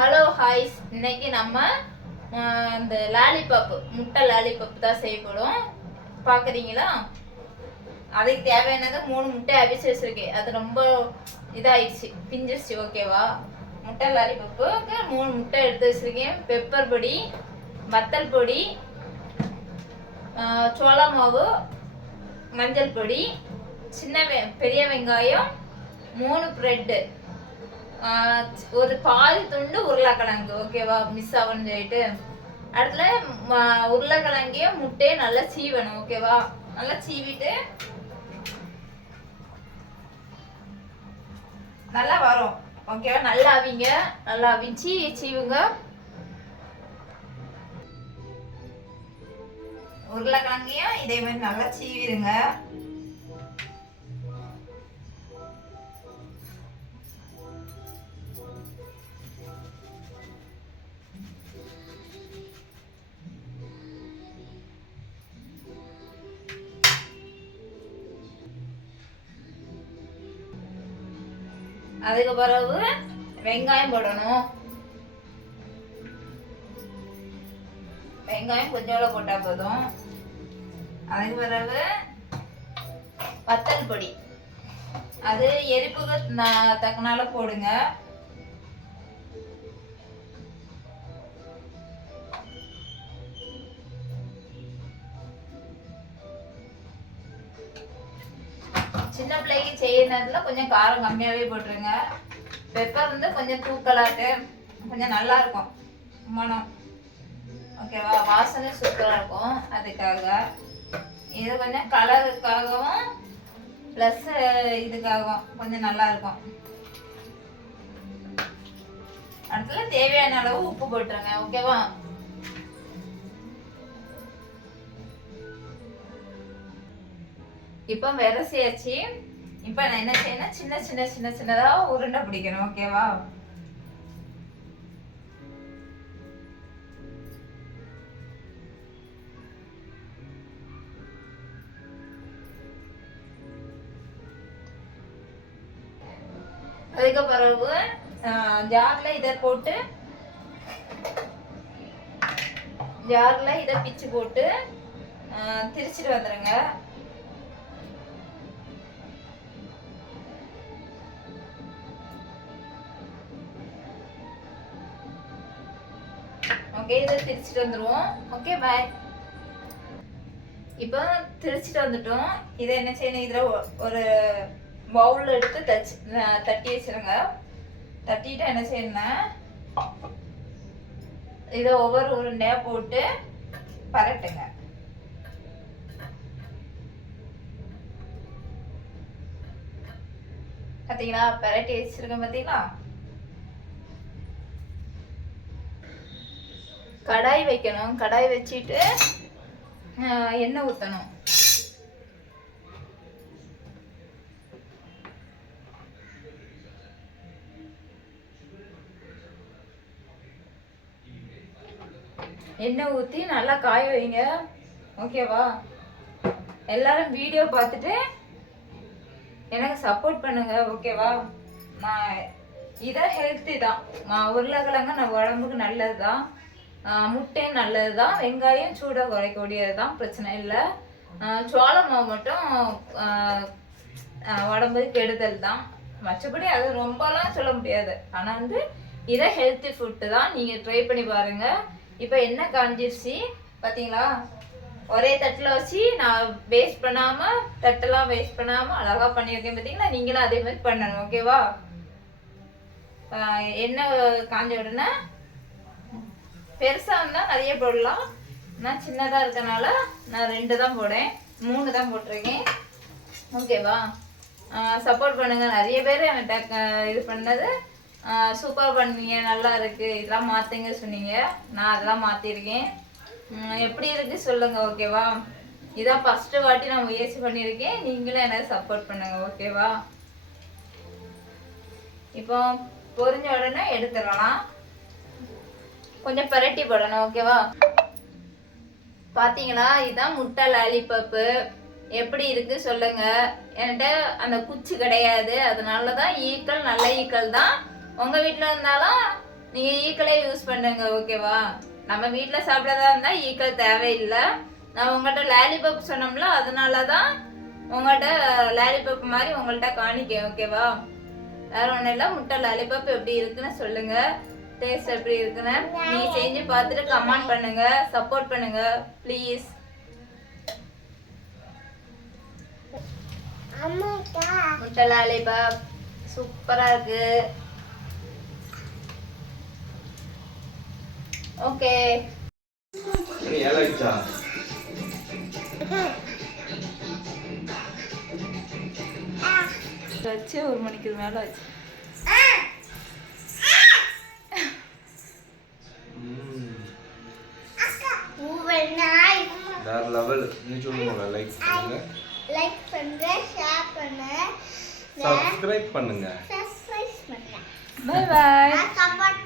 Hello ஹாய்ஸ், இன்னைக்கு நம்ம இந்த லாலிபாப் முட்டை லாலிபாப் தான் செய்யப்படும். பார்க்குறீங்களா? அதுக்கு தேவையானது 3 முட்டை அவிச்சு வச்சிருக்கேன். அது ரொம்ப இதாகிடுச்சு, பிஞ்சிருச்சு. ஓகேவா? முட்டை லாலிபாப்புக்கு 3 முட்டை எடுத்து வச்சிருக்கேன். பெப்பர் பொடி, வத்தல் பொடி, சோளா மாவு, மஞ்சள் பொடி, பெரிய வெங்காயம், 3 பிரெட்டு, ஒரு பாதி துண்டு உருளைக்கிழங்கு. ஓகேவா? மிஸ் ஆகும்னு சொல்லிட்டு அடுத்துல உருளைக்கிழங்கையும் முட்டையும் நல்லா சீவணும். ஓகேவா? நல்லா சீவிட்டு நல்லா வரும். ஓகேவா? நல்லா அவிங்க, நல்லா அவிச்சு சீவுங்க. உருளைக்கிழங்கையும் இதே மாதிரி நல்லா சீவிடுங்க. அதுக்கு பிறகு வெங்காயம் போடணும். வெங்காயம் கொஞ்சம் போட்டா போதும். அதுக்கு பிறகு வத்தல் பொடி, அது எரிப்புக்கு தக்கனால போடுங்க. சின்ன பிள்ளைக்கு செய்யறதுல கொஞ்சம் காரம் கம்மியாவே போட்டுருங்க. பெப்பர் வந்து கொஞ்சம் தூக்கலாட்டு கொஞ்சம் நல்லா இருக்கும் மனம். ஓகேவா? வாசனை சூப்பரா இருக்கும். அதுக்காக இது கொஞ்சம் கலருக்காகவும் பிளஸ் இதுக்காகவும் கொஞ்சம் நல்லா இருக்கும். அடுத்துல தேவையான அளவு உப்பு போட்டுருங்க. ஓகேவா? இப்போ விரசியாச்சு. இப்போ நான் என்ன செய்யணும், சின்ன சின்ன சின்ன சின்னதா உருண்டை பிடிக்கணும். ஓகேவா? அதுக்கு பிறகு ஜார்ல இதை போட்டு, ஜார்ல இதை பிச்சு போட்டு திரிச்சிட்டு வந்துருங்க. ஓகே, இதை திரிச்சிட்டு வந்துருவோம். ஓகே, பாய். இப்போ திரிச்சிட்டு வந்துட்டோம். இதை என்ன செய்யணும், இதில் ஒரு பவுல் எடுத்து தட்டி வச்சிருங்க. தட்டிட்டு என்ன செய்யணும்னா, இதை ஒவ்வொரு உருண்டையா போட்டு பரட்டுங்க. பார்த்தீங்களா? பரட்டி வச்சிருக்கேன். பார்த்தீங்களா? கடாய் வைக்கணும். கடாய் வச்சுட்டு எண்ணெய் ஊற்றணும். எண்ணெய் ஊற்றி நல்லா காய வைங்க. ஓகேவா? எல்லாரும் வீடியோ பார்த்துட்டு எனக்கு சப்போர்ட் பண்ணுங்க. ஓகேவா? நான் இதை ஹெல்த்தி தான். உருளைக்கிழங்கு நம்ம உடம்புக்கு நல்லது தான். முட்டையும் நல்லது தான். வெங்காயம் சூடாக குறைக்கக்கூடியது தான், பிரச்சனை இல்லை. சோள மாவு மட்டும் உடம்புக்கு கெடுதல் தான். மற்றபடி அது ரொம்பலாம் சொல்ல முடியாது. ஆனால் வந்து இதை ஹெல்த்தி ஃபுட்டு தான். நீங்கள் ட்ரை பண்ணி பாருங்கள். இப்போ என்ன காஞ்சிருச்சு பார்த்தீங்களா? ஒரே தட்டில் வச்சு நான் வேஸ்ட் பண்ணாமல், தட்டெல்லாம் வேஸ்ட் பண்ணாமல் அழகாக பண்ணியிருக்கேன். பார்த்தீங்களா? நீங்களும் அதே மாதிரி பண்ணணும். ஓகேவா? எண்ணெய் காஞ்ச உடனே பெருசாக இருந்தால் நிறைய போடலாம். நான் சின்னதாக இருக்கனால நான் 2 தான் போடேன், 3 தான் போட்டிருக்கேன். ஓகேவா? சப்போர்ட் பண்ணுங்கள். நிறைய பேர் என்கிட்ட இது பண்ணது சூப்பர் பண்ணுவீங்க, நல்லா இருக்குது, இதெல்லாம் மாற்றுங்க சொன்னீங்க. நான் அதெல்லாம் மாற்றிருக்கேன். எப்படி இருக்குது சொல்லுங்கள். ஓகேவா? இதான் ஃபஸ்ட்டு வாட்டி நான் முயற்சி பண்ணியிருக்கேன். நீங்களும் எனக்கு சப்போர்ட் பண்ணுங்கள். ஓகேவா? இப்போ பொரிஞ்ச உடனே எடுத்துடலாம். கொஞ்சம் பரட்டி போடணும். ஓகேவா? பார்த்தீங்களா? இதுதான் முட்டை லாலிபப்பு. எப்படி இருக்கு சொல்லுங்க. என்கிட்ட அந்த குச்சி கிடையாது, அதனால தான் ஈக்கள் நல்ல ஈக்கள் தான். உங்க வீட்டில் இருந்தாலும் நீங்க ஈக்களே யூஸ் பண்ணுங்க ஓகேவா. நம்ம வீட்ல சாப்பிடறதா இருந்தா ஈக்கள் தேவையில்லை. நான் உங்கள்கிட்ட லாலிபப் சொன்னோம்ல, அதனாலதான் உங்கள்கிட்ட லாலிபப் மாதிரி உங்கள்கிட்ட காணிக்கேன் ஓகேவா. வேற ஒன்றும் இல்லை. முட்டை லாலிபப் எப்படி இருக்குன்னு சொல்லுங்க, டேஸ்ட் எப்படி இருக்குன்னு. நீ செஞ்சு பார்த்துட்டு கமெண்ட் பண்ணுங்க, சப்போர்ட் பண்ணுங்க ப்ளீஸ். முட்டை லாலிபப் சூப்பரா இருக்கு. ஓகே வச்சு 1 மணிக்கு மேல வச்சு வேற லெவல். நீ சொல்லுங்க. லைக் பண்ணுங்க, ஷேர் பண்ணுங்க, சப்ஸ்கிரைப் பண்ணுங்க. By by. சப்போர்ட்